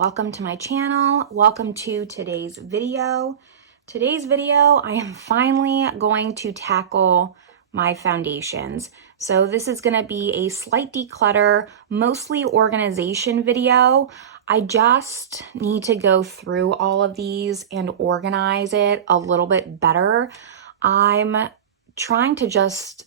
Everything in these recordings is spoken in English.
welcome to my channel. Welcome to today's video. I am finally going to tackle my foundations. So this is going to be a slight declutter, mostly organization video. I just need to go through all of these and organize it a little bit better. I'm trying to just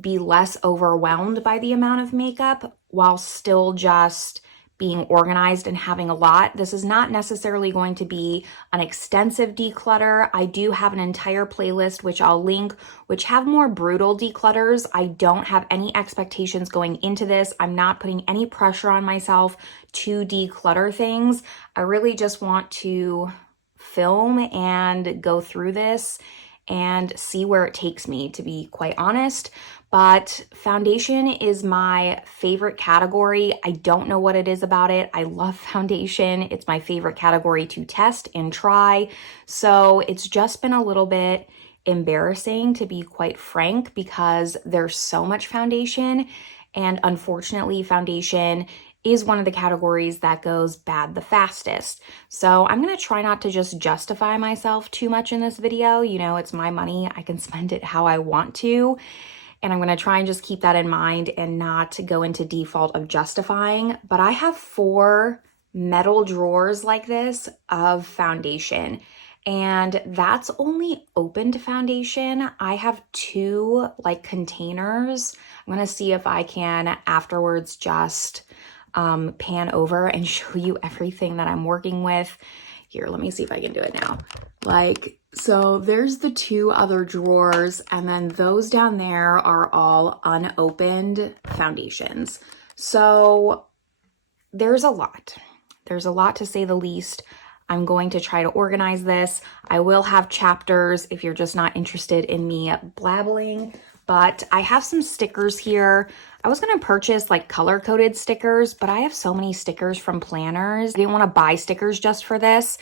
be less overwhelmed by the amount of makeup while still just being organized and having a lot. This is not necessarily going to be an extensive declutter. I do have an entire playlist, which I'll link, which have more brutal declutters. I don't have any expectations going into this. I'm not putting any pressure on myself to declutter things. I really just want to film and go through this and see where it takes me, to be quite honest. But foundation is my favorite category. I don't know what it is about it. I love foundation. It's my favorite category to test and try. So it's just been a little bit embarrassing, to be quite frank, because there's so much foundation. And unfortunately, foundation is one of the categories that goes bad the fastest. So I'm gonna try not to just justify myself too much in this video. You know, it's my money. I can spend it how I want to. And I'm gonna try and just keep that in mind and not go into default of justifying. But I have 4 metal drawers like this of foundation. And that's only open to foundation. I have 2 like containers. I'm gonna see if I can afterwards just pan over and show you everything that I'm working with. Here, let me see if I can do it now. So there's the 2 other drawers, and then those down there are all unopened foundations. So there's a lot. There's a lot, to say the least. I'm going to try to organize this. I will have chapters if you're just not interested in me blabbling. But I have some stickers here. I was gonna purchase like color-coded stickers, but I have so many stickers from planners. I didn't wanna buy stickers just for this.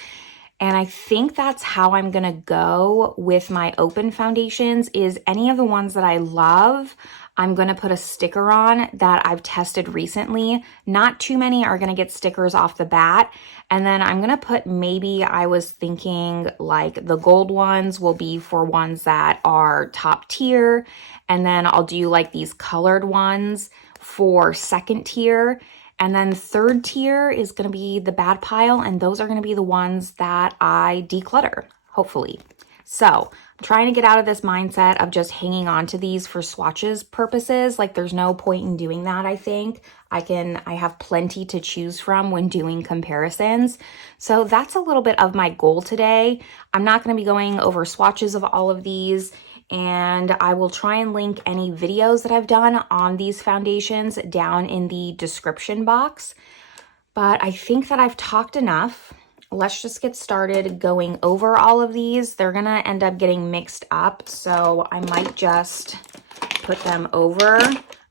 And I think that's how I'm gonna go with my open foundations, is any of the ones that I love, I'm gonna put a sticker on that I've tested recently. Not too many are gonna get stickers off the bat. And then I'm gonna put, maybe I was thinking like the gold ones will be for ones that are top tier. And then I'll do like these colored ones for second tier. And then third tier is gonna be the bad pile. And those are gonna be the ones that I declutter, hopefully. So I'm trying to get out of this mindset of just hanging on to these for swatches purposes. Like there's no point in doing that, I think. I have plenty to choose from when doing comparisons. So that's a little bit of my goal today. I'm not gonna be going over swatches of all of these, and I will try and link any videos that I've done on these foundations down in the description box. But I think that I've talked enough. Let's just get started going over all of these. They're gonna end up getting mixed up, so I might just put them over.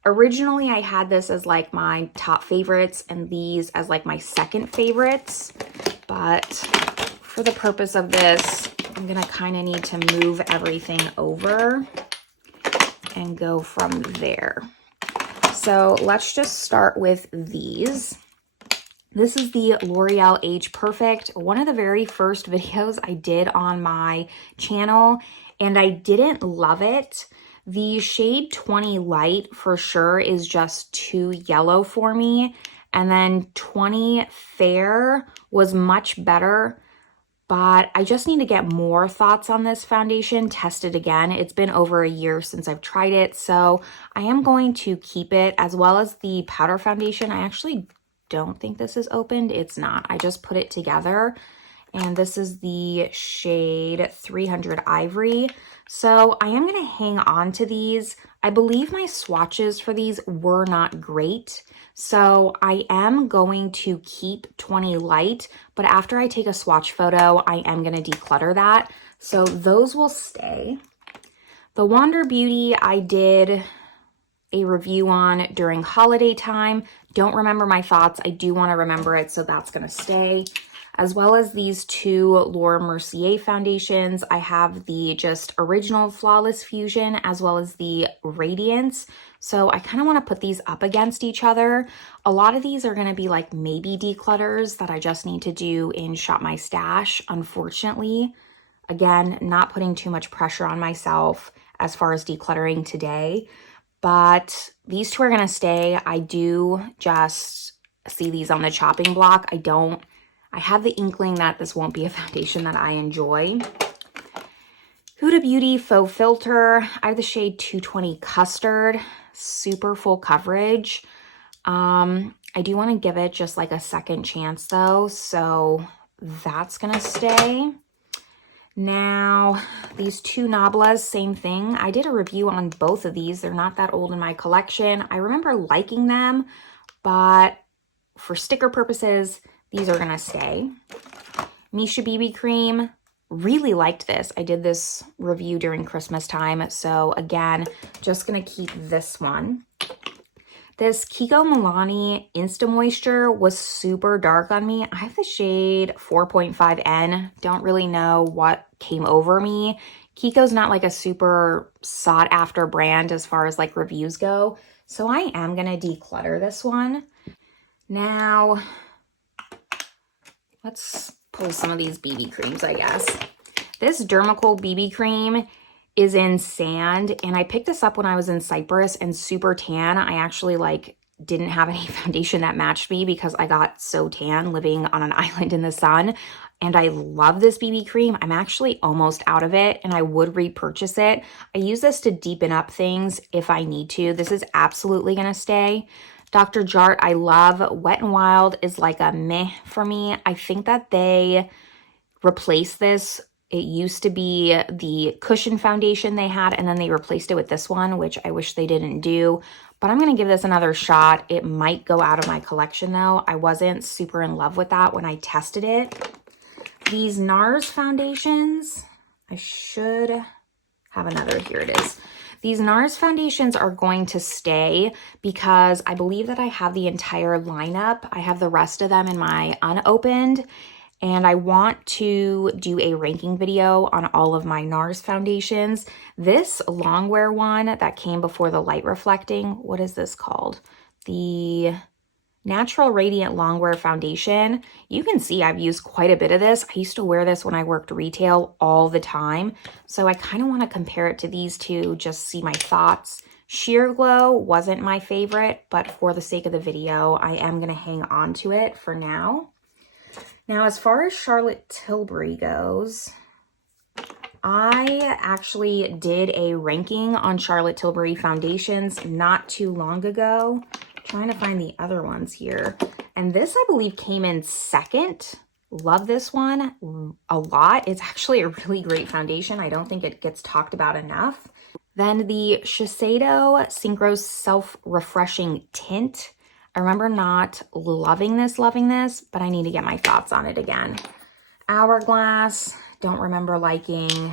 Originally, I had this as like my top favorites and these as like my second favorites, but for the purpose of this, I'm gonna kind of need to move everything over and go from there. So let's just start with these. This is the L'Oreal Age Perfect, one of the very first videos I did on my channel, and I didn't love it. The shade 20 Light for sure is just too yellow for me, and then 20 Fair was much better, but I just need to get more thoughts on this foundation, test it again. It's been over a year since I've tried it, so I am going to keep it, as well as the powder foundation. I actually don't think this is opened. It's not. I just put it together. And this is the shade 300 Ivory. So I am going to hang on to these. I believe my swatches for these were not great. So I am going to keep 20 Light, but after I take a swatch photo, I am going to declutter that. So those will stay. The Wander Beauty I did a review on during holiday time. Don't remember my thoughts. I do want to remember it, so that's going to stay. as well as these two Laura Mercier foundations. I have the just original Flawless Fusion as well as the Radiance. So I kind of want to put these up against each other. A lot of these are going to be like maybe declutters that I just need to do in Shop My Stash, unfortunately. Again, not putting too much pressure on myself as far as decluttering today, but these two are going to stay. I do just see these on the chopping block. I have the inkling that this won't be a foundation that I enjoy. Huda Beauty Faux Filter. I have the shade 220 Custard, super full coverage. I do want to give it just like a second chance though, so that's going to stay. Now, these two Nablas, same thing. I did a review on both of these. They're not that old in my collection. I remember liking them, but for sticker purposes, these are gonna stay. Misha BB Cream, really liked this. I did this review during Christmas time, so again, just gonna keep this one. This Kiko Milani Insta Moisture was super dark on me. I have the shade 4.5N. Don't really know what came over me. Kiko's not like a super sought after brand as far as like reviews go. So I am going to declutter this one. Now, let's pull some of these BB creams, I guess. This Dermacool BB cream is in sand, and I picked this up when I was in Cyprus and super tan. I actually like didn't have any foundation that matched me because I got so tan living on an island in the sun, and I love this BB cream. I'm actually almost out of it, and I would repurchase it. I use this to deepen up things if I need to. This is absolutely gonna stay. Dr. Jart, I love. Wet n Wild is like a meh for me. I think that they replaced this. It used to be the cushion foundation they had, and then they replaced it with this one, which I wish they didn't do. But I'm going to give this another shot. It might go out of my collection, though. I wasn't super in love with that when I tested it. These NARS foundations, I should have another. Here it is. These NARS foundations are going to stay because I believe that I have the entire lineup. I have the rest of them in my unopened. And I want to do a ranking video on all of my NARS foundations. This longwear one that came before the light reflecting, what is this called? The Natural Radiant Longwear Foundation. You can see I've used quite a bit of this. I used to wear this when I worked retail all the time. So I kind of want to compare it to these two, just see my thoughts. Sheer Glow wasn't my favorite, but for the sake of the video, I am going to hang on to it for now. Now, as far as Charlotte Tilbury goes, I actually did a ranking on Charlotte Tilbury foundations not too long ago. I'm trying to find the other ones here. And this, I believe, came in second. Love this one a lot. It's actually a really great foundation. I don't think it gets talked about enough. Then the Shiseido Synchro Self-Refreshing Tint. I remember not loving this, but I need to get my thoughts on it again. Hourglass, don't remember liking.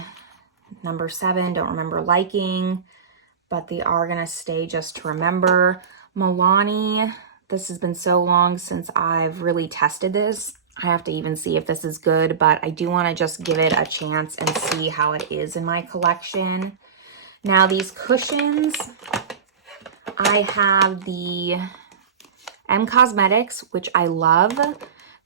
Number 7, don't remember liking, but they are gonna stay just to remember. Milani, this has been so long since I've really tested this. I have to even see if this is good, but I do wanna just give it a chance and see how it is in my collection. Now these cushions, I have the M Cosmetics, which I love.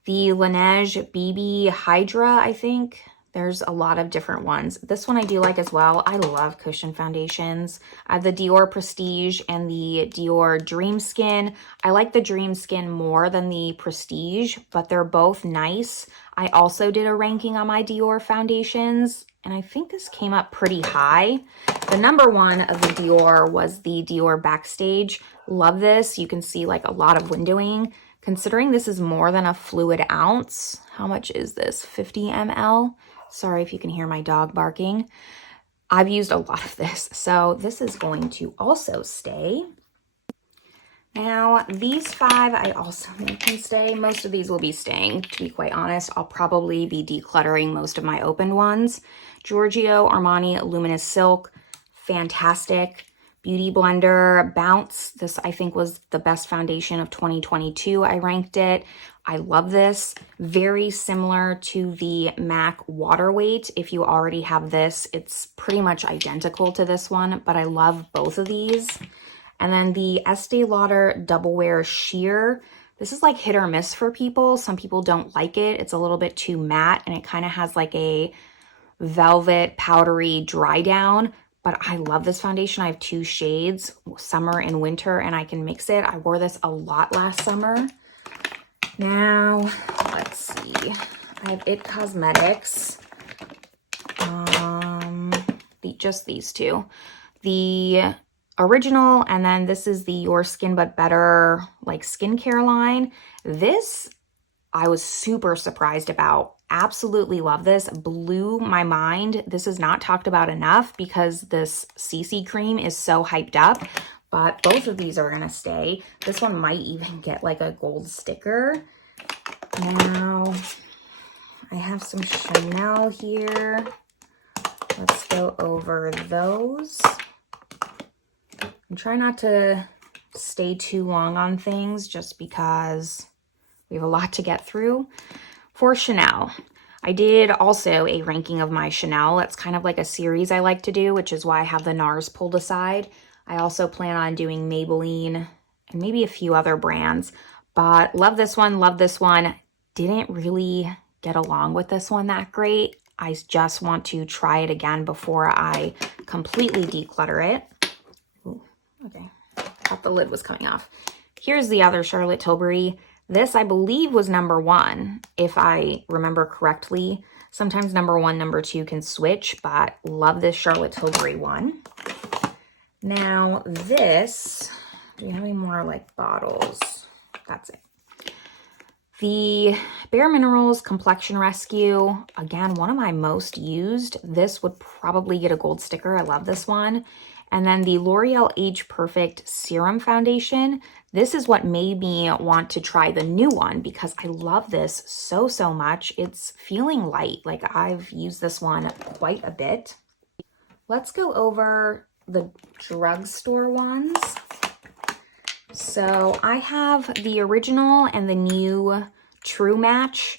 The Laneige BB Hydra, I think. There's a lot of different ones. This one I do like as well. I love cushion foundations. I have the Dior Prestige and the Dior Dream Skin. I like the Dream Skin more than the Prestige, but they're both nice. I also did a ranking on my Dior foundations, and I think this came up pretty high. The number 1 of the Dior was the Dior Backstage. Love this. You can see like a lot of windowing. Considering this is more than a fluid ounce, how much is this? 50 ml? Sorry if you can hear my dog barking. I've used a lot of this, so this is going to also stay. Now, these 5 I also think can stay. Most of these will be staying, to be quite honest. I'll probably be decluttering most of my opened ones. Giorgio Armani Luminous Silk, fantastic. Beauty Blender Bounce, this I think was the best foundation of 2022. I ranked it. I love this. Very similar to the MAC Water Weight. If you already have this, it's pretty much identical to this one, but I love both of these. And then the Estee Lauder Double Wear Sheer. This is like hit or miss for people. Some people don't like it. It's a little bit too matte and it kind of has like a velvet powdery dry down, but I love this foundation. I have two shades, summer and winter, and I can mix it. I wore this a lot last summer. Now, let's see. I have It Cosmetics. Just these two. The original, and then this is the Your Skin But Better like skincare line. This I was super surprised about. Absolutely love this. Blew my mind. This is not talked about enough because this CC cream is so hyped up, but both of these are gonna stay. This one might even get like a gold sticker. Now, I have some Chanel here. Let's go over those. I'm trying not to stay too long on things just because we have a lot to get through. For Chanel, I did also a ranking of my Chanel. That's kind of like a series I like to do, which is why I have the NARS pulled aside. I also plan on doing Maybelline and maybe a few other brands, but love this one, love this one. Didn't really get along with this one that great. I just want to try it again before I completely declutter it. Ooh, okay, thought the lid was coming off. Here's the other Charlotte Tilbury. This, I believe, was #1, if I remember correctly. Sometimes #1, #2 can switch, but love this Charlotte Tilbury one. Now this, do we have any more like bottles? That's it. The Bare Minerals Complexion Rescue, again, one of my most used. This would probably get a gold sticker. I love this one. And then the L'Oreal Age Perfect Serum Foundation. This is what made me want to try the new one because I love this so, so much. It's feeling light. Like I've used this one quite a bit. Let's go over the drugstore ones. So I have the original and the new True Match.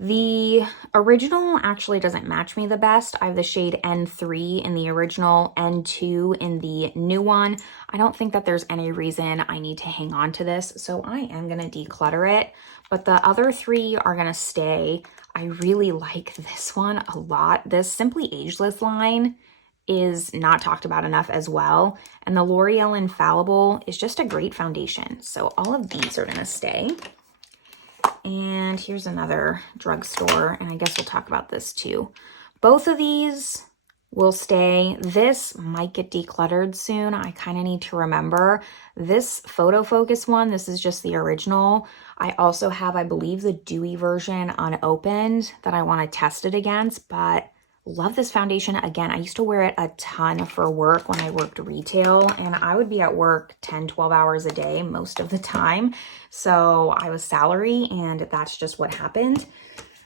The original actually doesn't match me the best. I have the shade N3 in the original, N2 in the new one. I don't think that there's any reason I need to hang on to this, so I am gonna declutter it. But the other three are gonna stay. I really like this one a lot. This Simply Ageless line is not talked about enough as well. And the L'Oreal Infallible is just a great foundation. So all of these are gonna stay. And here's another drugstore, and I guess we'll talk about this too. Both of these will stay. This might get decluttered soon. I kind of need to remember. This Photo Focus one, this is just the original. I also have, I believe, the dewy version unopened that I want to test it against, but love this foundation. Again, I used to wear it a ton for work when I worked retail, and I would be at work 10, 12 hours a day most of the time. So I was salary, and that's just what happened.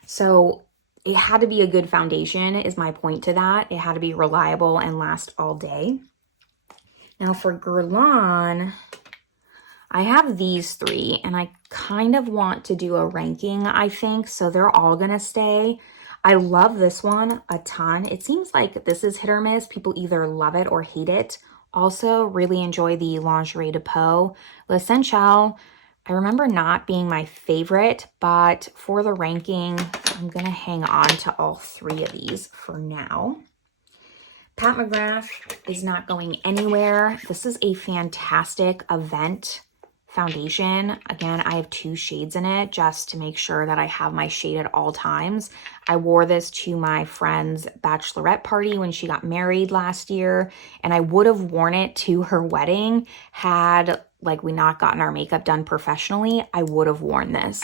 So it had to be a good foundation is my point to that. It had to be reliable and last all day. Now for Guerlain, I have these three, and I kind of want to do a ranking, I think. So they're all gonna stay. I love this one a ton. It seems like this is hit or miss. People either love it or hate it. Also, really enjoy the Lingerie de Peau. L'Essentiel, I remember not being my favorite, but for the ranking, I'm gonna hang on to all three of these for now. Pat McGrath is not going anywhere. This is a fantastic event foundation. Again, I have two shades in it just to make sure that I have my shade at all times. I wore this to my friend's bachelorette party when she got married last year, and I would have worn it to her wedding had like we not gotten our makeup done professionally. I would have worn this.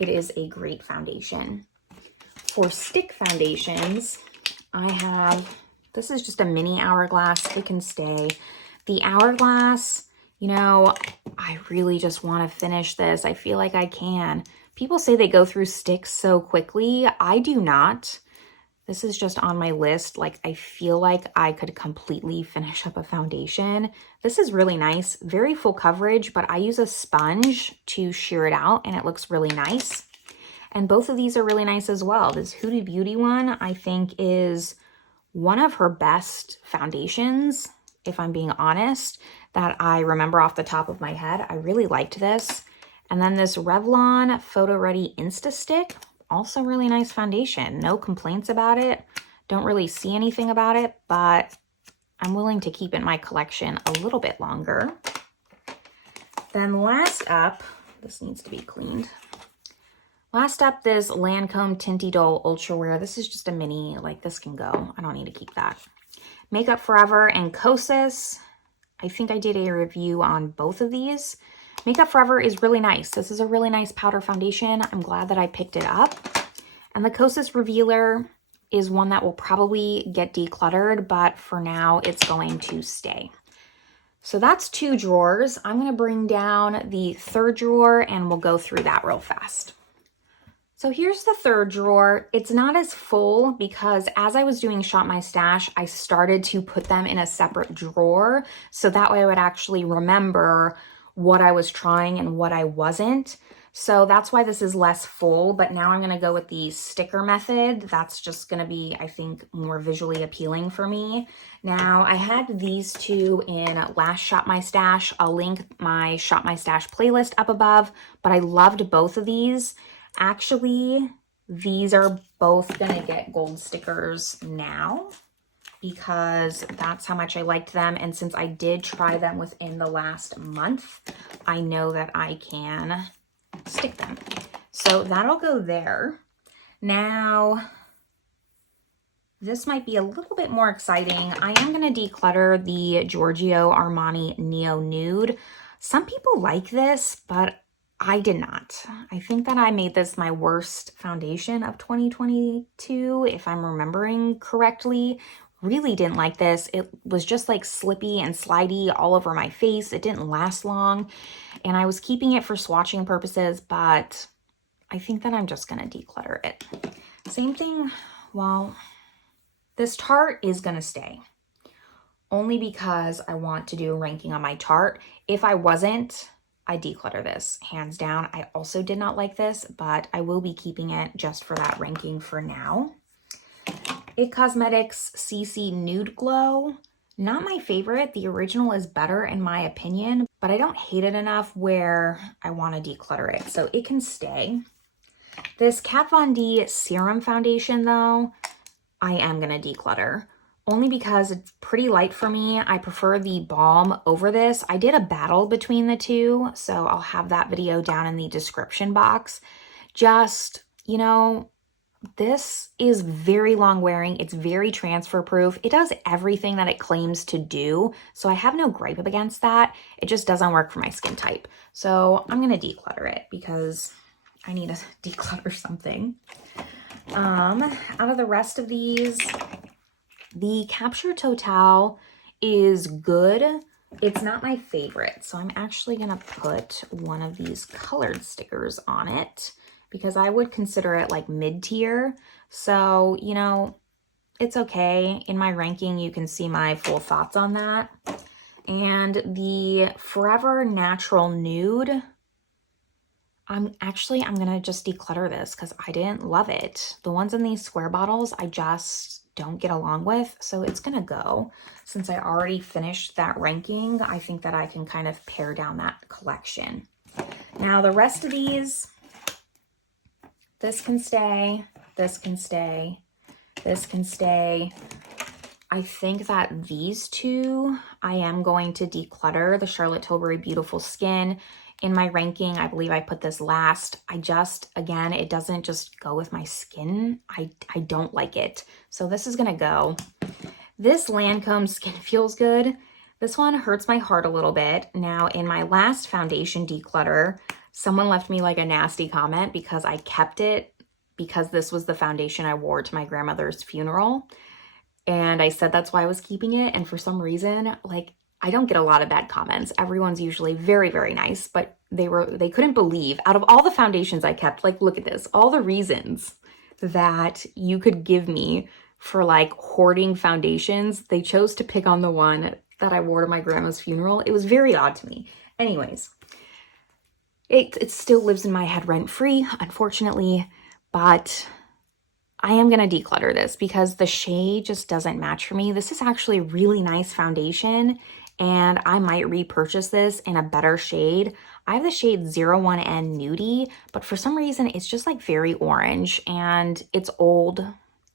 It is a great foundation. For stick foundations, I have, this is just a mini Hourglass. It can stay. The Hourglass, you know, I really just want to finish this. I feel like I can. People say they go through sticks so quickly. I do not. This is just on my list. Like, I feel like I could completely finish up a foundation. This is really nice, very full coverage, but I use a sponge to sheer it out and it looks really nice. And both of these are really nice as well. This Huda Beauty one, I think, is one of her best foundations, if I'm being honest, that I remember off the top of my head. I really liked this. And then this Revlon Photo Ready Insta Stick, also really nice foundation. No complaints about it. Don't really see anything about it, but I'm willing to keep it in my collection a little bit longer. Then last up, this needs to be cleaned. Last up, this Lancome Tinty Doll Ultra Wear. This is just a mini, like this can go. I don't need to keep that. Makeup Forever and Kosas. I think I did a review on both of these. Makeup Forever is really nice. This is a really nice powder foundation. I'm glad that I picked it up. And the Kosas Revealer is one that will probably get decluttered, but for now it's going to stay. So that's 2 drawers. I'm going to bring down the 3rd drawer and we'll go through that real fast. So here's the 3rd drawer. It's not as full because as I was doing Shop My Stash, I started to put them in a separate drawer. So that way I would actually remember what I was trying and what I wasn't. So that's why this is less full, but now I'm gonna go with the sticker method. That's just gonna be, I think, more visually appealing for me. Now, I had these 2 in last Shop My Stash. I'll link my Shop My Stash playlist up above, but I loved both of these. Actually, these are both gonna get gold stickers now, because that's how much I liked them. And since I did try them within the last month, I know that I can stick them. So that'll go there. Now, this might be a little bit more exciting. I am gonna declutter the Giorgio Armani Neo Nude. Some people like this, but I did not. I think that I made this my worst foundation of 2022, if I'm remembering correctly. Really didn't like this. It was just like slippy and slidey all over my face. It didn't last long. And I was keeping it for swatching purposes, but I think that I'm just gonna declutter it. Same thing, well, this Tarte is gonna stay. Only because I want to do a ranking on my Tarte. If I wasn't, I declutter this, hands down. I also did not like this, but I will be keeping it just for that ranking for now. It Cosmetics CC Nude Glow. Not my favorite. The original is better in my opinion, but I don't hate it enough where I want to declutter it, so it can stay. This Kat Von D Serum Foundation, though, I am going to declutter. Only because it's pretty light for me. I prefer the balm over this. I did a battle between the 2, so I'll have that video down in the description box. Just, you know, this is very long wearing. It's very transfer proof. It does everything that it claims to do. So I have no gripe against that. It just doesn't work for my skin type. So I'm going to declutter it because I need to declutter something. Out of the rest of these, the Capture Total is good. It's not my favorite. So I'm actually going to put one of these colored stickers on it, because I would consider it like mid-tier. So, you know, it's okay. In my ranking, you can see my full thoughts on that. And the Forever Natural Nude, I'm gonna just declutter this because I didn't love it. The ones in these square bottles, I just don't get along with. So it's gonna go. Since I already finished that ranking, I think that I can kind of pare down that collection. Now the rest of these, this can stay, this can stay, this can stay. I think that these 2, I am going to declutter. The Charlotte Tilbury Beautiful Skin. In my ranking, I believe I put this last. Again, it doesn't just go with my skin. I don't like it. So this is gonna go. This Lancome Skin Feels Good. This one hurts my heart a little bit. Now, in my last foundation declutter, someone left me like a nasty comment because I kept it because this was the foundation I wore to my grandmother's funeral. And I said that's why I was keeping it. And for some reason, like, I don't get a lot of bad comments. Everyone's usually very, very nice, but they couldn't believe, out of all the foundations I kept, like, look at this, all the reasons. that you could give me for like hoarding foundations. They chose to pick on the one that I wore to my grandma's funeral. It was very odd to me. Anyways, it still lives in my head rent-free, unfortunately, but I am going to declutter this because the shade just doesn't match for me. This is actually a really nice foundation, and I might repurchase this in a better shade. I have the shade 01N Nudie, but for some reason it's just like very orange and it's old.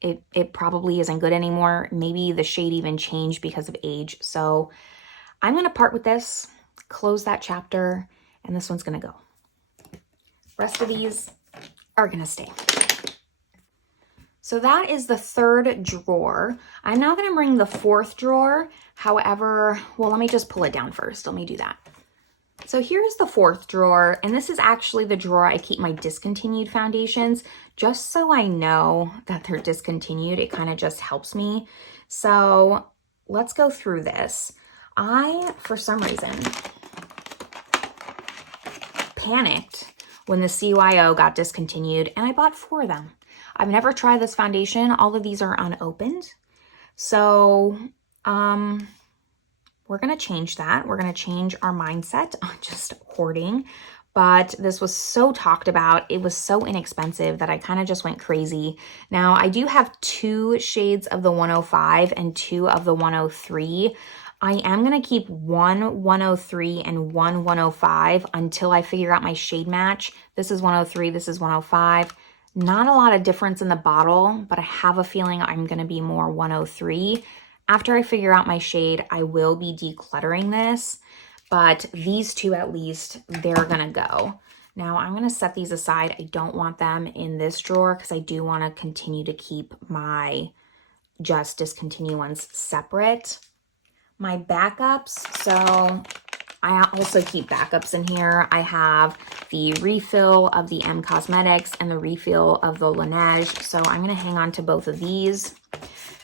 It probably isn't good anymore. Maybe the shade even changed because of age. So I'm going to part with this, close that chapter, and this one's going to go. Rest of these are going to stay. So that is the third drawer. I'm now going to bring the fourth drawer. However, well, let me just pull it down first. Let me do that. So here's the fourth drawer, and this is actually the drawer I keep my discontinued foundations, just so I know that they're discontinued. It kind of just helps me. So let's go through this. I, for some reason, panicked when the CYO got discontinued, and I bought 4 of them. I've never tried this foundation. All of these are unopened. So, we're going to change that. We're going to change our mindset on just hoarding. But this was so talked about. It was so inexpensive that I kind of just went crazy. Now, I do have 2 shades of the 105 and 2 of the 103. I am going to keep one 103 and one 105 until I figure out my shade match. This is 103, this is 105. Not a lot of difference in the bottle, but I have a feeling I'm going to be more 103. After I figure out my shade, I will be decluttering this, but these 2 at least, they're going to go. Now I'm going to set these aside. I don't want them in this drawer because I do want to continue to keep my just discontinued ones separate. My backups, so I also keep backups in here. I have the refill of the M Cosmetics and the refill of the Laneige, so I'm going to hang on to both of these.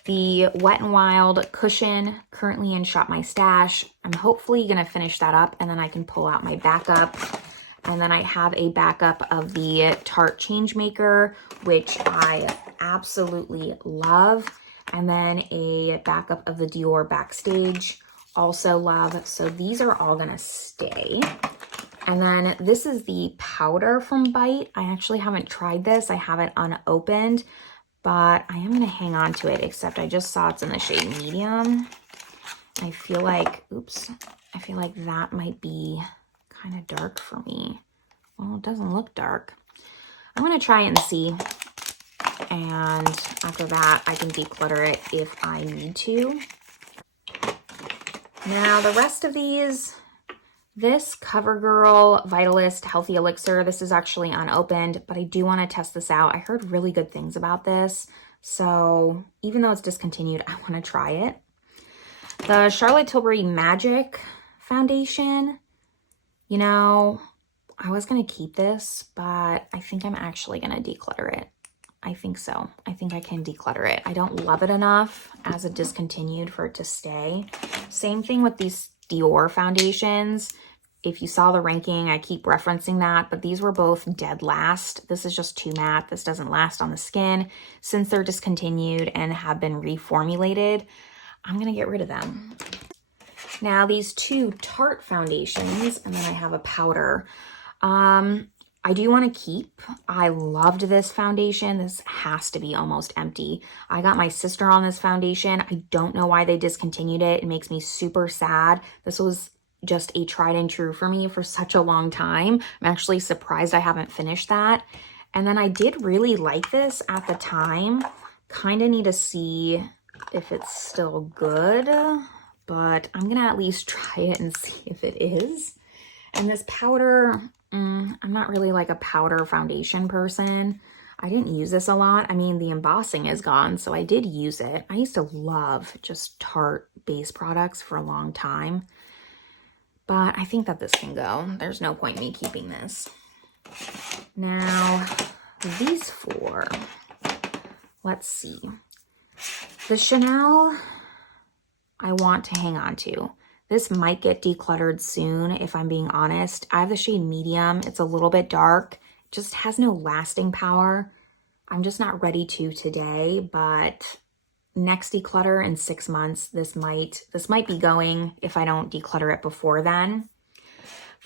The Wet n Wild cushion, currently in Shop My Stash. I'm hopefully going to finish that up, and then I can pull out my backup. And then I have a backup of the Tarte Changemaker, which I absolutely love. And then a backup of the Dior Backstage, also love. So these are all going to stay. And then this is the powder from Bite. I actually haven't tried this. I have it unopened, but I am going to hang on to it, except I just saw it's in the shade medium. I feel like, oops, I feel like that might be kind of dark for me. Well, it doesn't look dark. I'm going to try it and see. And after that, I can declutter it if I need to. Now, the rest of these, this CoverGirl Vitalist Healthy Elixir, this is actually unopened, but I do want to test this out. I heard really good things about this. So even though it's discontinued, I want to try it. The Charlotte Tilbury Magic Foundation, you know, I was going to keep this, but I think I'm actually going to declutter it. I think so. I think I can declutter it. I don't love it enough as a discontinued for it to stay. Same thing with these Dior foundations. If you saw the ranking, I keep referencing that, but these were both dead last. This is just too matte. This doesn't last on the skin. Since they're discontinued and have been reformulated, I'm going to get rid of them. Now, these 2 Tarte foundations, and then I have a powder. I do want to keep. I loved this foundation. This has to be almost empty. I got my sister on this foundation. I don't know why they discontinued it. It makes me super sad. This was just a tried and true for me for such a long time. I'm actually surprised I haven't finished that. And then I did really like this at the time. Kind of need to see if it's still good, but I'm going to at least try it and see if it is. And this powder, I'm not really like a powder foundation person. I didn't use this a lot. I mean, the embossing is gone, so I did use it. I used to love just Tarte base products for a long time, but I think that this can go. There's no point in me keeping this. Now, these 4, let's see. The Chanel, I want to hang on to. This might get decluttered soon, if I'm being honest. I have the shade medium. It's a little bit dark. It just has no lasting power. I'm just not ready to today, but next declutter in 6 months, this might be going if I don't declutter it before then.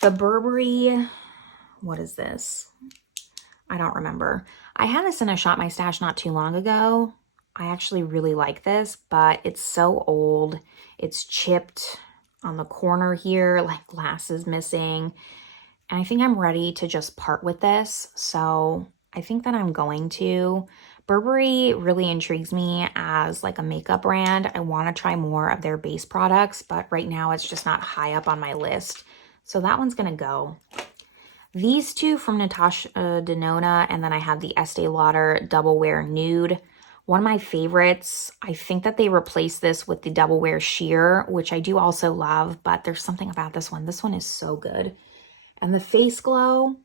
The Burberry, what is this? I don't remember. I had this in a Shop My Stash not too long ago. I actually really like this, but it's so old. It's chipped on the corner here, like glass is missing. And I think I'm ready to just part with this. So I think that I'm going to. Burberry really intrigues me as like a makeup brand. I want to try more of their base products, but right now it's just not high up on my list. So that one's going to go. These two from Natasha Denona, and then I have the Estee Lauder Double Wear Nude. One of my favorites. I think that they replaced this with the Double Wear Sheer, which I do also love, but there's something about this one. This one is so good. And the Face Glow,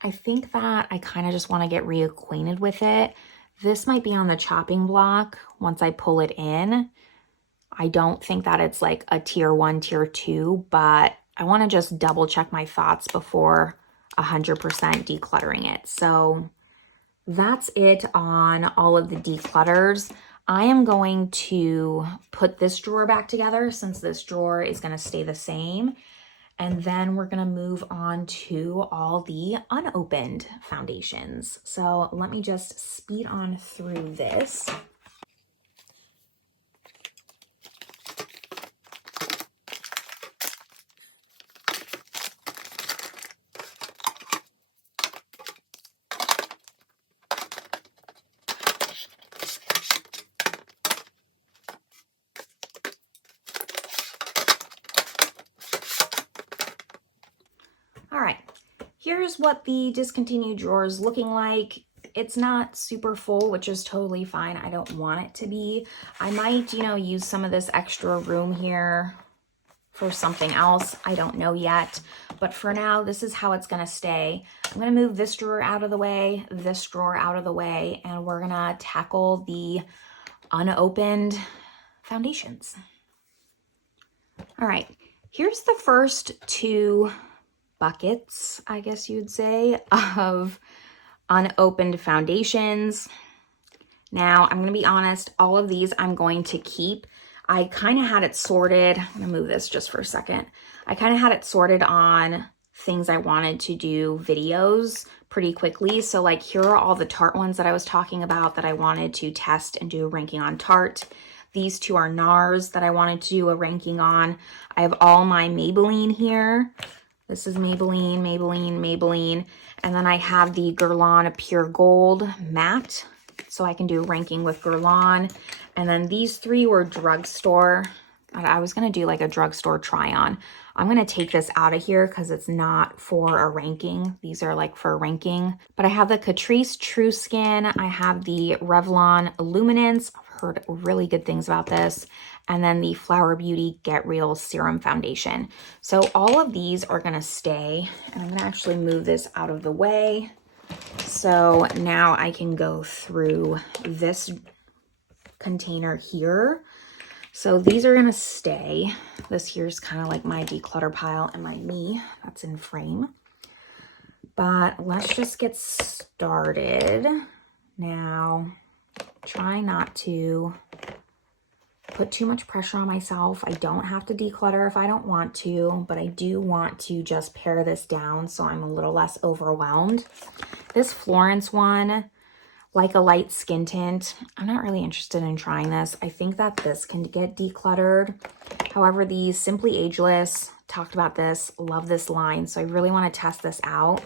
I think that I kind of just want to get reacquainted with it. This might be on the chopping block once I pull it in. I don't think that it's like a tier 1, tier 2, but I want to just double check my thoughts before 100% decluttering it. So that's it on all of the declutters. I am going to put this drawer back together since this drawer is going to stay the same. And then we're going to move on to all the unopened foundations. So let me just speed on through this. All right, here's what the discontinued drawer is looking like. It's not super full, which is totally fine. I don't want it to be. I might, use some of this extra room here for something else. I don't know yet, but for now, this is how it's gonna stay. I'm gonna move this drawer out of the way, this drawer out of the way, and we're gonna tackle the unopened foundations. All right, here's the first two buckets, I guess you'd say, of unopened foundations. Now, I'm going to be honest, all of these I'm going to keep. I kind of had it sorted. I'm going to move this just for a second. I kind of had it sorted on things I wanted to do videos pretty quickly. So like here are all the Tarte ones that I was talking about that I wanted to test and do a ranking on Tarte. These two are NARS that I wanted to do a ranking on. I have all my Maybelline here. This is Maybelline, Maybelline, Maybelline. And then I have the Guerlain Pure Gold Matte. So I can do ranking with Guerlain. And then these three were drugstore. I was going to do like a drugstore try on. I'm going to take this out of here because it's not for a ranking. These are like for a ranking. But I have the Catrice True Skin. I have the Revlon Illuminance. I've heard really good things about this. And then the Flower Beauty Get Real Serum Foundation. So all of these are going to stay. And I'm going to actually move this out of the way. So now I can go through this container here. So these are going to stay. This here's kind of like my declutter pile and my me that's in frame. But let's just get started. Now, try not to put too much pressure on myself. I don't have to declutter if I don't want to, but I do want to just pare this down so I'm a little less overwhelmed. This Florence one, like a light skin tint, I'm not really interested in trying this. I think that this can get decluttered. However, the Simply Ageless, talked about this, love this line, so I really want to test this out,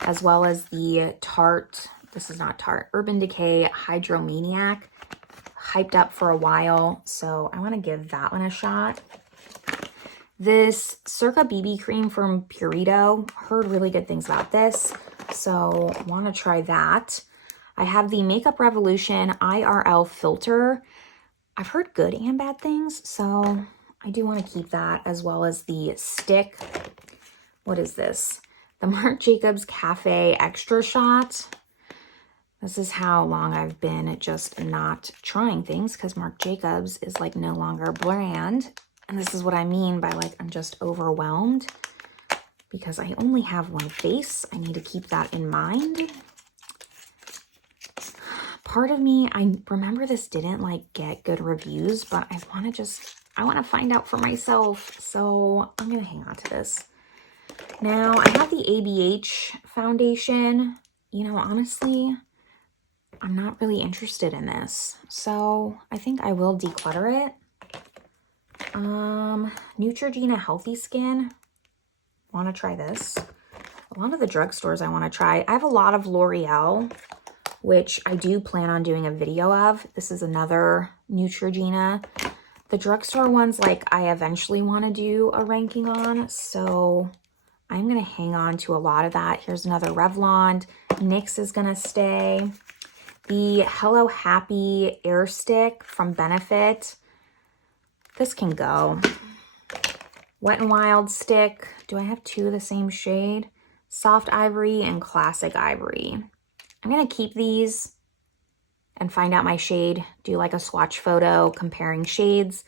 as well as the Tarte, this is not Tarte, Urban Decay Hydromaniac, hyped up for a while, so I want to give that one a shot. This Circa BB cream from Purito, heard really good things about this, so I want to try that. I have the Makeup Revolution IRL filter. I've heard good and bad things, so I do want to keep that, as well as the stick. What is this? The Marc Jacobs Cafe Extra Shot. This is how long I've been just not trying things, because Marc Jacobs is like no longer a brand. And this is what I mean by like I'm just overwhelmed, because I only have one face. I need to keep that in mind. part of me, I remember this didn't like get good reviews, but I want to find out for myself. So I'm going to hang on to this. Now I have the ABH foundation. You know, honestly, I'm not really interested in this. So I think I will declutter it. Neutrogena Healthy Skin. Want to try this. A lot of the drugstores I want to try. I have a lot of L'Oreal, which I do plan on doing a video of. This is another Neutrogena. The drugstore ones, like, I eventually want to do a ranking on, so I'm going to hang on to a lot of that. Here's another Revlon. NYX is going to stay. The Hello Happy Air Stick from Benefit. This can go. Wet n Wild Stick. Do I have two of the same shade? Soft Ivory and Classic Ivory. I'm going to keep these and find out my shade, do like a swatch photo comparing shades,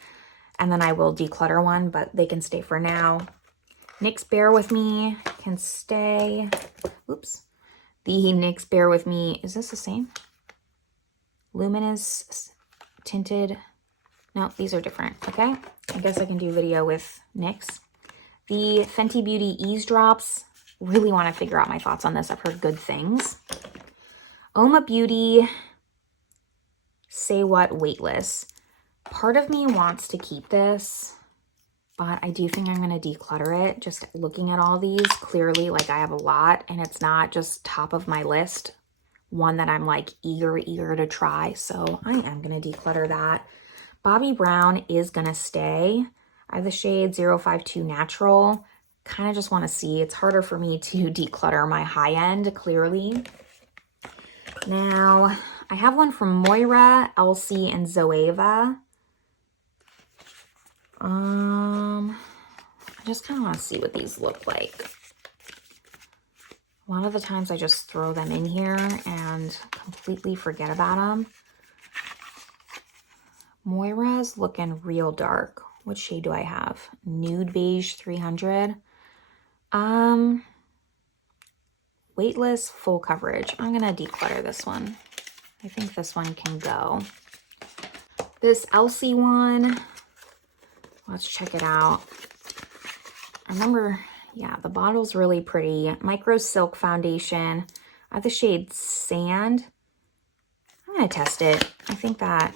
and then I will declutter one, but they can stay for now. NYX Bear With Me can stay. Oops. The NYX Bear With Me, is this the same? Luminous Tinted. No, these are different, okay? I guess I can do video with NYX. The Fenty Beauty Ease Drops. Really want to figure out my thoughts on this. I've heard good things. Oma Beauty Say What Weightless. Part of me wants to keep this, but I do think I'm going to declutter it. Just looking at all these, clearly, like, I have a lot, and it's not just top of my list. One that I'm like eager to try. So I am going to declutter that. Bobbi Brown is going to stay. I have the shade 052 Natural. Kind of just want to see. It's harder for me to declutter my high end, clearly. Now, I have one from Moira, Elsie, and Zoeva. I just kind of want to see what these look like. A lot of the times I just throw them in here and completely forget about them. Moira's looking real dark. What shade do I have? Nude Beige 300. Weightless Full Coverage. I'm going to declutter this one. I think this one can go. This Elsie one, let's check it out. I remember, yeah, the bottle's really pretty. Micro Silk Foundation. I have the shade Sand. I'm going to test it. I think that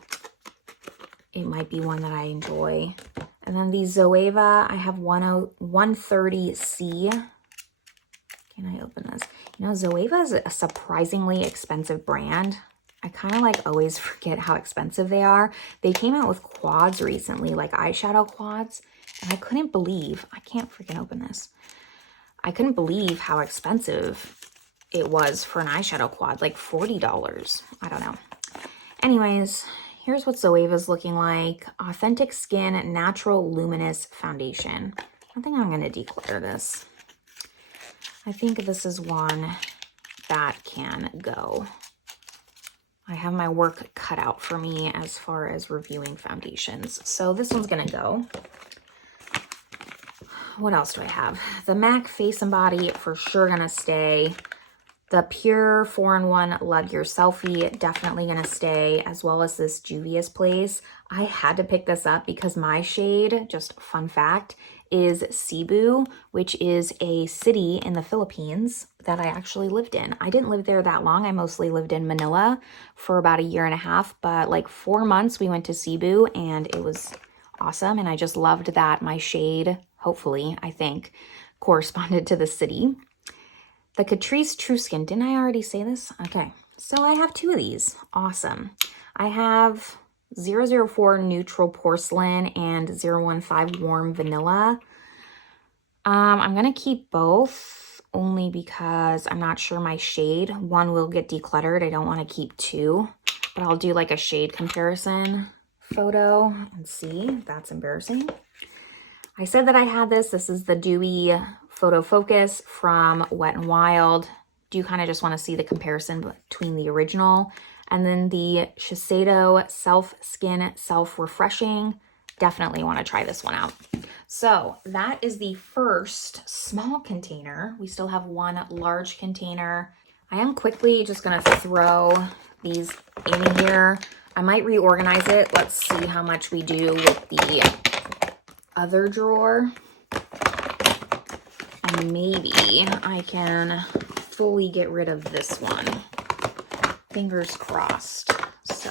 it might be one that I enjoy. And then the Zoeva, I have 130C. Can I open this? You know, Zoeva is a surprisingly expensive brand. I kind of like always forget how expensive they are. They came out with quads recently, like eyeshadow quads. And I couldn't believe, I can't freaking open this. I couldn't believe how expensive it was for an eyeshadow quad, like $40. I don't know. Anyways, here's what Zoeva's looking like. Authentic Skin Natural Luminous Foundation. I think I'm going to declutter this. I think this is one that can go. I have my work cut out for me as far as reviewing foundations. So this one's going to go. What else do I have? The MAC Face and Body for sure going to stay. The Pure 4-in-1 Love Your Selfie, definitely going to stay, as well as this Juvia's Place. I had to pick this up because my shade, just fun fact, is Cebu, which is a city in the Philippines that I actually lived in. I didn't live there that long. I mostly lived in Manila for about a year and a half, but like 4 months we went to Cebu and it was awesome. And I just loved that my shade, hopefully, I think, corresponded to the city. The Catrice True Skin. Didn't I already say this? Okay. So I have two of these. Awesome. I have 004 Neutral Porcelain and 015 Warm Vanilla. I'm going to keep both only because I'm not sure my shade. One will get decluttered. I don't want to keep two, but I'll do like a shade comparison photo and see. That's embarrassing. I said that I had this. This is the Dewy Photo Focus from Wet n Wild. Do you kind of just want to see the comparison between the original and then the Shiseido Self Skin Self Refreshing? Definitely want to try this one out. So that is the first small container. We still have one large container. I am quickly just gonna throw these in here. I might reorganize it. Let's see how much we do with the other drawer. And maybe I can fully get rid of this one. Fingers crossed. So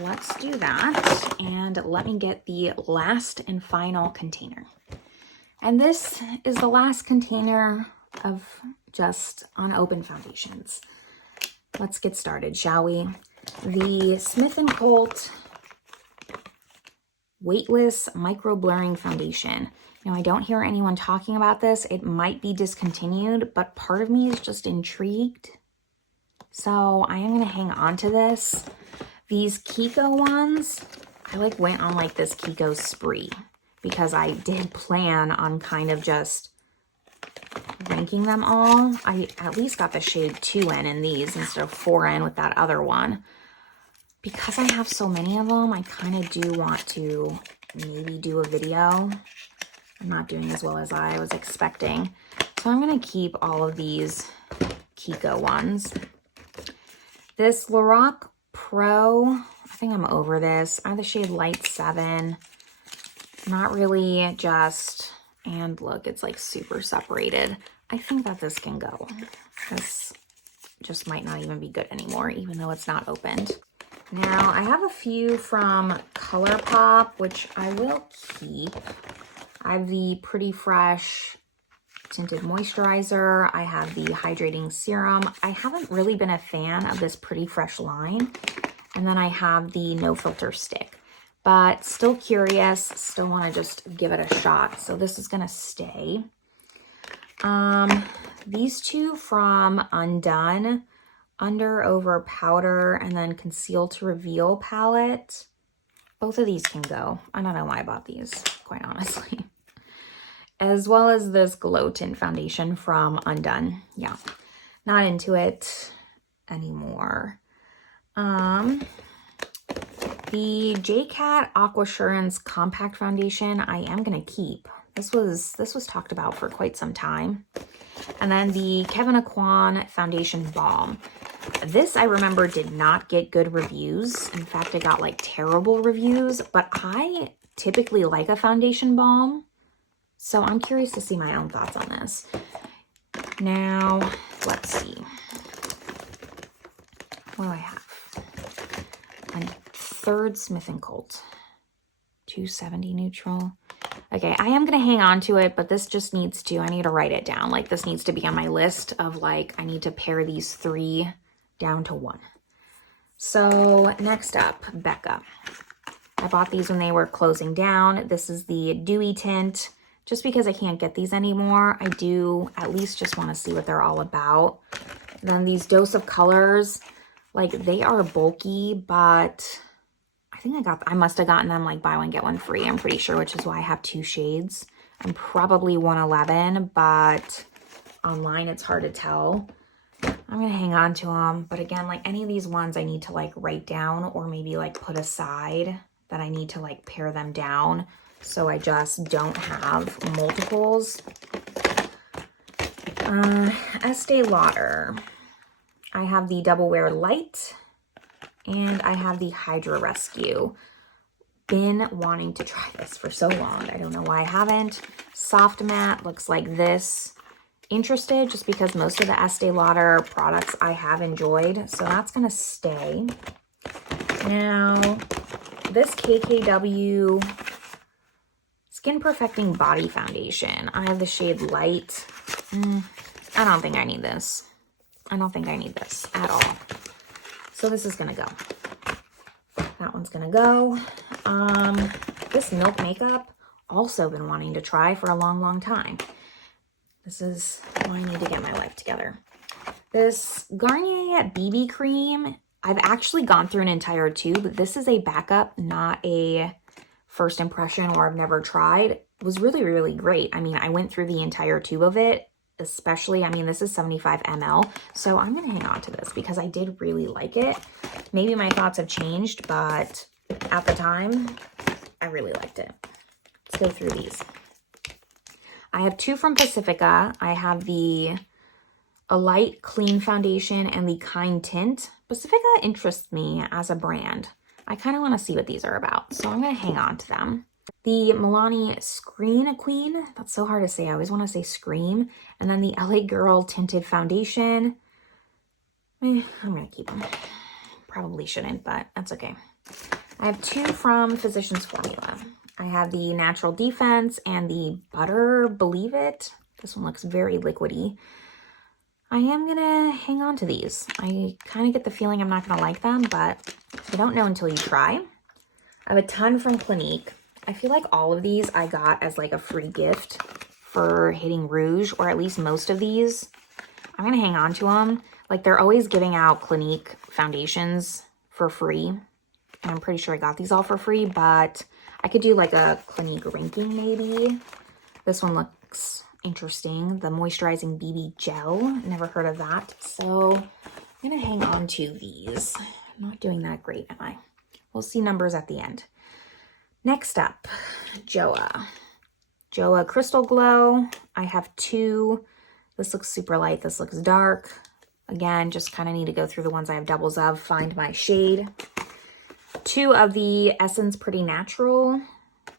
let's do that. And let me get the last and final container. And this is the last container of just unopened foundations. Let's get started, shall we? The Smith & Colt Weightless Micro Blurring Foundation. You know, I don't hear anyone talking about this. It might be discontinued, but part of me is just intrigued. So I am going to hang on to this. These Kiko ones, I like went on like this Kiko spree because I did plan on kind of just ranking them all. I at least got the shade 2N in these instead of 4N with that other one. Because I have so many of them, I kind of do want to maybe do a video. I'm not doing as well as I was expecting. So I'm going to keep all of these Kiko ones. This Lorac Pro, I think I'm over this. I have the shade Light 7. Not really just, and look, it's like super separated. I think that this can go. This just might not even be good anymore, even though it's not opened. Now, I have a few from ColourPop, which I will keep. I have the Pretty Fresh Tinted Moisturizer. I have the Hydrating Serum. I haven't really been a fan of this Pretty Fresh line. And then I have the No Filter Stick. But still curious, still want to just give it a shot. So this is going to stay. These two from Undone, Under Over Powder, and then Conceal to Reveal palette. Both of these can go. I don't know why I bought these, quite honestly. As well as this Glow Tint foundation from Undone. Yeah, not into it anymore. The JCat Aquasurance Compact Foundation, I am going to keep. This was talked about for quite some time. And then the Kevin Aquan Foundation Balm. This, I remember, did not get good reviews. In fact, it got like terrible reviews, but I typically like a foundation balm. So I'm curious to see my own thoughts on this. Now, let's see. What do I have? A third Smith & Colt. 270 neutral. Okay, I am going to hang on to it, but this just needs to, I need to write it down. Like, this needs to be on my list of, like, I need to pare these 3 down to 1. So, next up, Becca. I bought these when they were closing down. This is the Dewy Tint. Just because I can't get these anymore, I do at least just want to see what they're all about. Then these Dose of Colors, like, they are bulky, but I think I must have gotten them like buy one, get one free, I'm pretty sure, which is why I have 2 shades. I'm probably 111, but online it's hard to tell. I'm going to hang on to them. But again, like any of these ones I need to like write down or maybe like put aside that I need to like pare them down so I just don't have multiples. Estee Lauder. I have the Double Wear Light. And I have the Hydra Rescue. Been wanting to try this for so long. I don't know why I haven't. Soft Matte looks like this. Interested just because most of the Estee Lauder products I have enjoyed. So that's going to stay. Now, this KKW Skin Perfecting Body Foundation. I have the shade Light. I don't think I need this. I don't think I need this at all. So this is going to go. That one's going to go. This Milk Makeup, also been wanting to try for a long, long time. This is why I need to get my life together. This Garnier BB cream, I've actually gone through an entire tube. This is a backup, not a first impression or I've never tried. It was really, really great. I mean, I went through the entire tube of it. Especially, I mean, this is 75 ml, so I'm going to hang on to this because I did really like it. Maybe my thoughts have changed, but at the time, I really liked it. Let's go through these. I have 2 from Pacifica. I have the a light, clean foundation and the Kind Tint. Pacifica interests me as a brand. I kind of want to see what these are about, so I'm going to hang on to them. The Milani Screen Queen, that's so hard to say. I always want to say Scream. And then the LA Girl Tinted Foundation. I'm going to keep them. Probably shouldn't, but that's okay. I have two from Physicians Formula. I have the Natural Defense and the Butter Believe It. This one looks very liquidy. I am going to hang on to these. I kind of get the feeling I'm not going to like them, but you don't know until you try. I have a ton from Clinique. I feel like all of these I got as like a free gift for hitting Rouge, or at least most of these. I'm going to hang on to them. Like, they're always giving out Clinique foundations for free. And I'm pretty sure I got these all for free, but I could do like a Clinique ranking maybe. This one looks interesting. The Moisturizing BB Gel. Never heard of that. So I'm going to hang on to these. I'm not doing that great, am I? We'll see numbers at the end. Next up, Joa. Joa Crystal Glow. I have two. This looks super light. This looks dark. Again, just kind of need to go through the ones I have doubles of, find my shade. Two of the Essence Pretty Natural,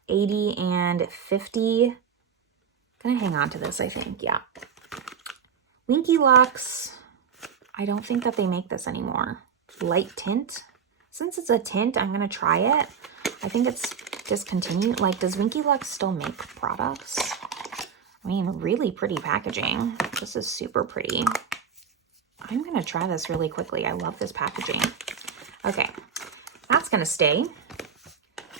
80 and 50. Gonna hang on to this, I think, yeah. Winky Lux. I don't think that they make this anymore. Light tint. Since it's a tint, I'm gonna try it. I think it's discontinued. Like, does Winky Lux still make products? I mean, really pretty packaging. This is super pretty. I'm going to try this really quickly. I love this packaging. Okay, that's going to stay.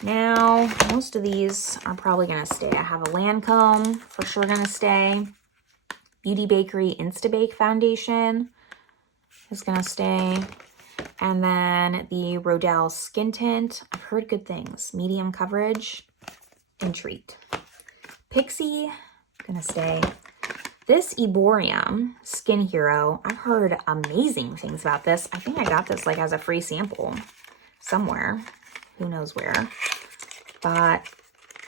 Now, most of these are probably going to stay. I have a Lancome, for sure going to stay. Beauty Bakery Instabake Foundation is going to stay. And then the Rodelle Skin Tint. I've heard good things. Medium coverage and Treat. Pixie, gonna stay. This Eborium Skin Hero, I've heard amazing things about this. I think I got this like as a free sample somewhere. Who knows where. But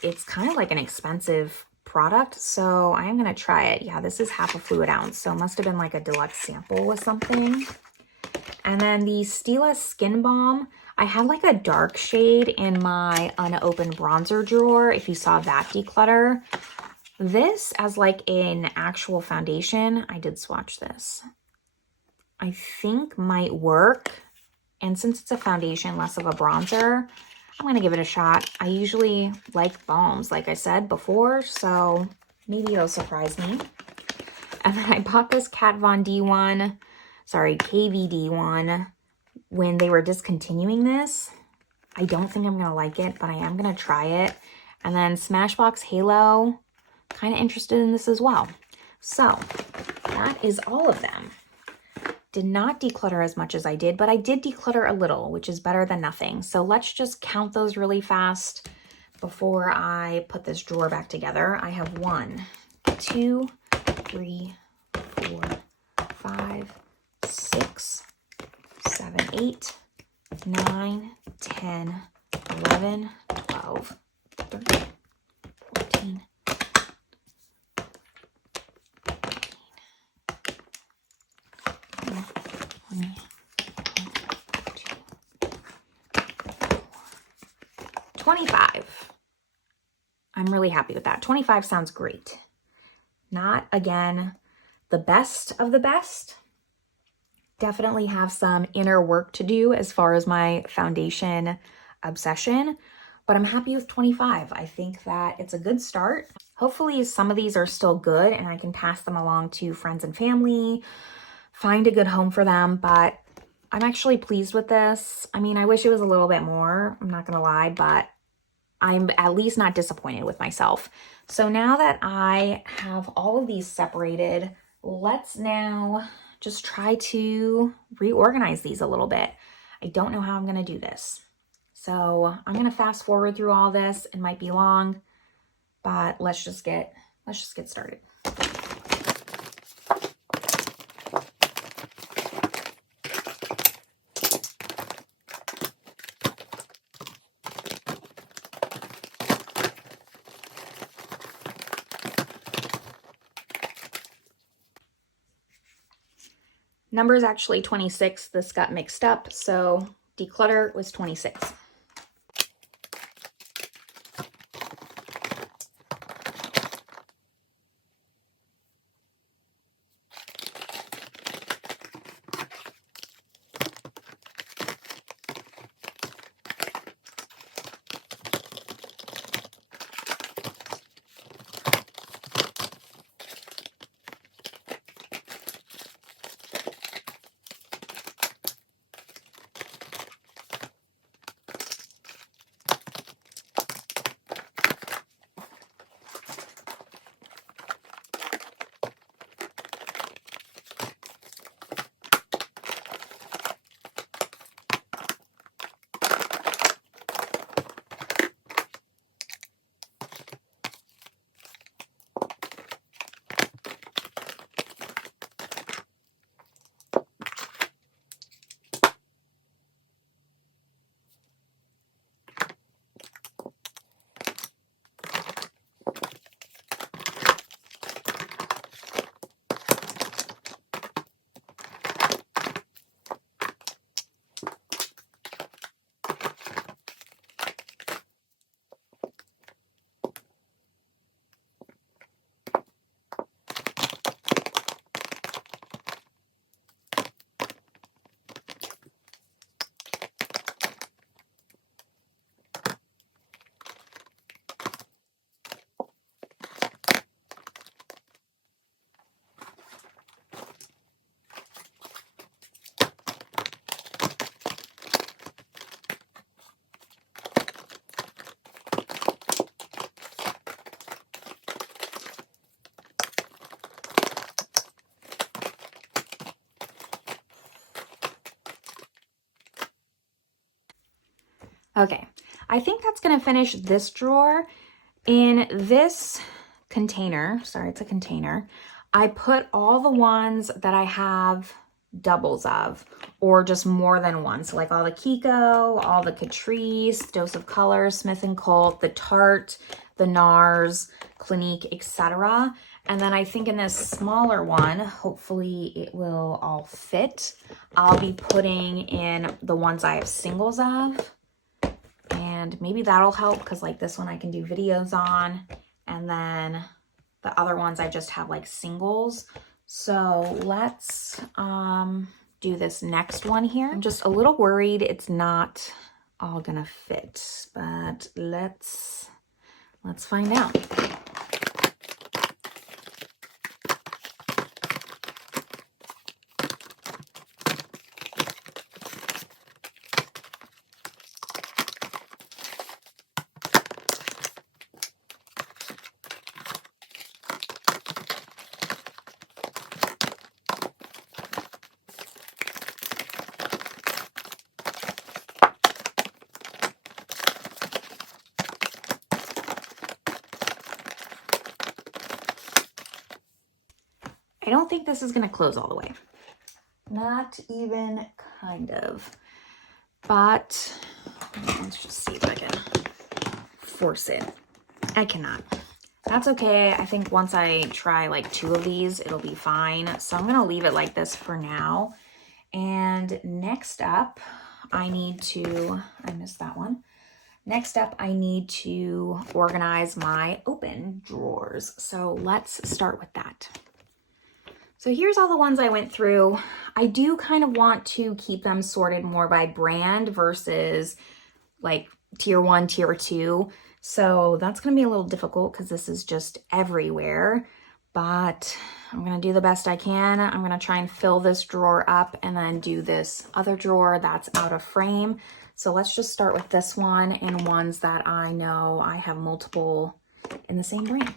it's kind of like an expensive product, so I am gonna try it. Yeah, this is half a fluid ounce, so it must have been like a deluxe sample with something. And then the Stila Skin Balm, I had like a dark shade in my unopened bronzer drawer, if you saw that declutter. This as like an actual foundation, I did swatch this. I think might work. And since it's a foundation, less of a bronzer, I'm gonna give it a shot. I usually like balms, like I said before, so maybe it'll surprise me. And then I bought this Kat Von D one. Sorry, KVD one, when they were discontinuing this. I don't think I'm going to like it, but I am going to try it. And then Smashbox Halo, kind of interested in this as well. So that is all of them. Did not declutter as much as I did, but I did declutter a little, which is better than nothing. So let's just count those really fast before I put this drawer back together. I have 1, 2, 3, 4, 5, 6, 7, 8, 9, 10, 11, 12, 13, 14, 20, 25. I'm really happy with that. 25 sounds great. Not, again, the best of the best. Definitely have some inner work to do as far as my foundation obsession, but I'm happy with 25. I think that it's a good start. Hopefully some of these are still good and I can pass them along to friends and family, find a good home for them, but I'm actually pleased with this. I mean, I wish it was a little bit more, I'm not gonna lie, but I'm at least not disappointed with myself. So now that I have all of these separated, let's now just try to reorganize these a little bit. I don't know how I'm going to do this. So I'm going to fast forward through all this. It might be long, but let's just get started. Number is actually 26. This got mixed up, so declutter was 26. Okay, I think that's gonna finish this drawer. In this container, sorry, it's a container, I put all the ones that I have doubles of, or just more than one. So like all the Kiko, all the Catrice, Dose of Color, Smith & Colt, the Tarte, the NARS, Clinique, etc. And then I think in this smaller one, hopefully it will all fit, I'll be putting in the ones I have singles of. And maybe that'll help because like this one I can do videos on, and then the other ones I just have like singles. So let's do this next one here. I'm just a little worried it's not all gonna fit, but let's find out. I don't think this is going to close all the way. Not even kind of. But let's just see if I can force it. I cannot. That's okay. I think once I try like 2 of these, it'll be fine. So I'm going to leave it like this for now. And next up, I missed that one. Next up, I need to organize my open drawers. So let's start with that. So here's all the ones I went through. I do kind of want to keep them sorted more by brand versus like tier 1, tier 2. So that's going to be a little difficult because this is just everywhere. But I'm going to do the best I can. I'm going to try and fill this drawer up and then do this other drawer that's out of frame. So let's just start with this one and ones that I know I have multiple in the same brand.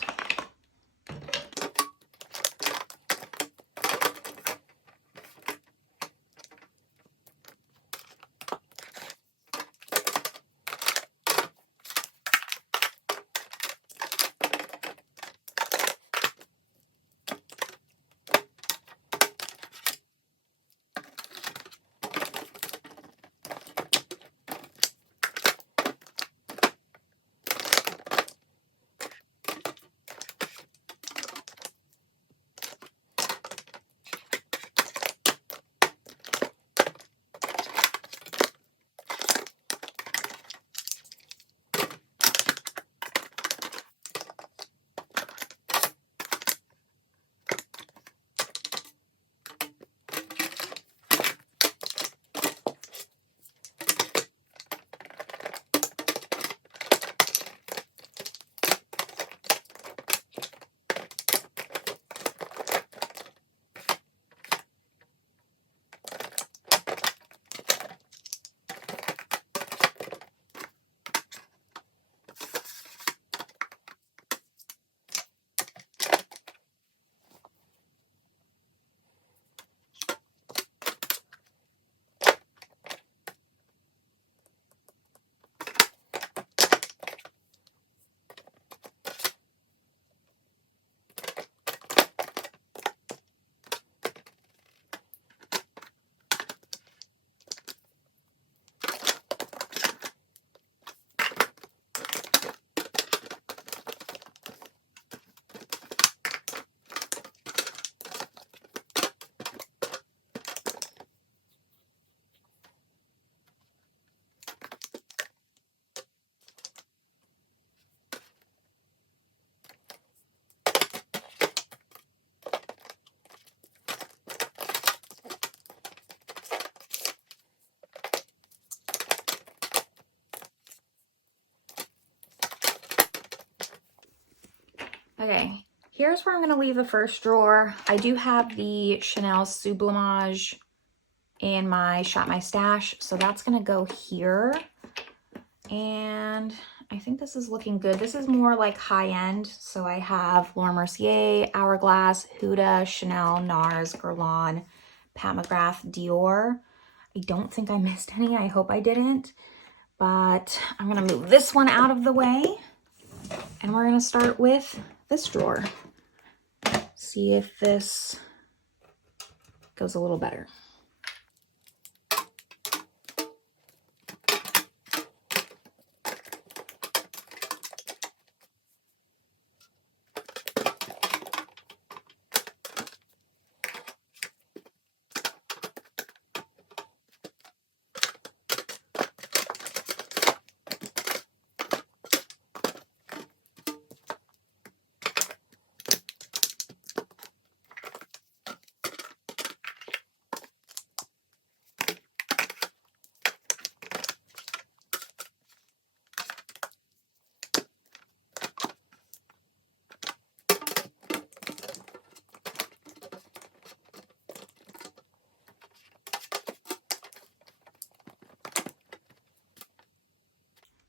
Okay, here's where I'm gonna leave the first drawer. I do have the Chanel Sublimage in my Shop My Stash, so that's gonna go here. And I think this is looking good. This is more like high end. So I have Laura Mercier, Hourglass, Huda, Chanel, NARS, Guerlain, Pat McGrath, Dior. I don't think I missed any. I hope I didn't. But I'm gonna move this one out of the way. And we're gonna start with this drawer. See if this goes a little better.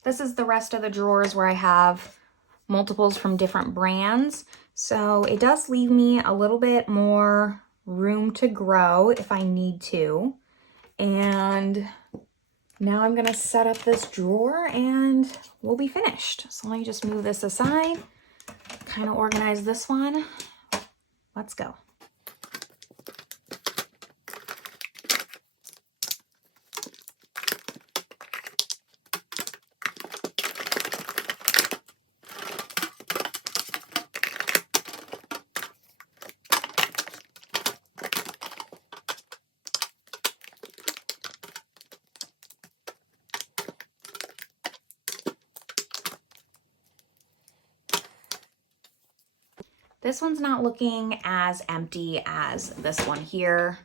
This is the rest of the drawers where I have multiples from different brands. So it does leave me a little bit more room to grow if I need to. And now I'm gonna set up this drawer and we'll be finished. So let me just move this aside, kind of organize this one. Let's go. This one's not looking as empty as this one here,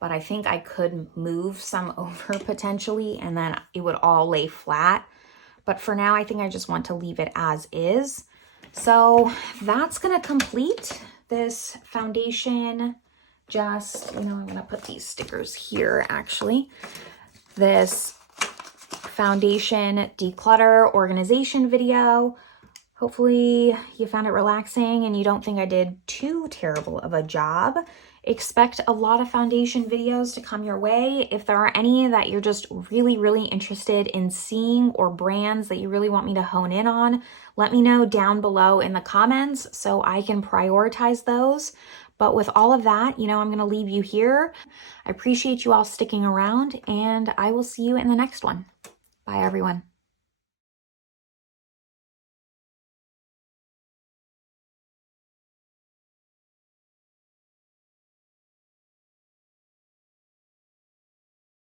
but I think I could move some over potentially and then it would all lay flat. But for now, I think I just want to leave it as is. So that's gonna complete this foundation. Just, I'm gonna put these stickers here actually. This foundation declutter organization video. Hopefully you found it relaxing and you don't think I did too terrible of a job. Expect a lot of foundation videos to come your way. If there are any that you're just really, really interested in seeing or brands that you really want me to hone in on, let me know down below in the comments so I can prioritize those. But with all of that, I'm going to leave you here. I appreciate you all sticking around and I will see you in the next one. Bye, everyone.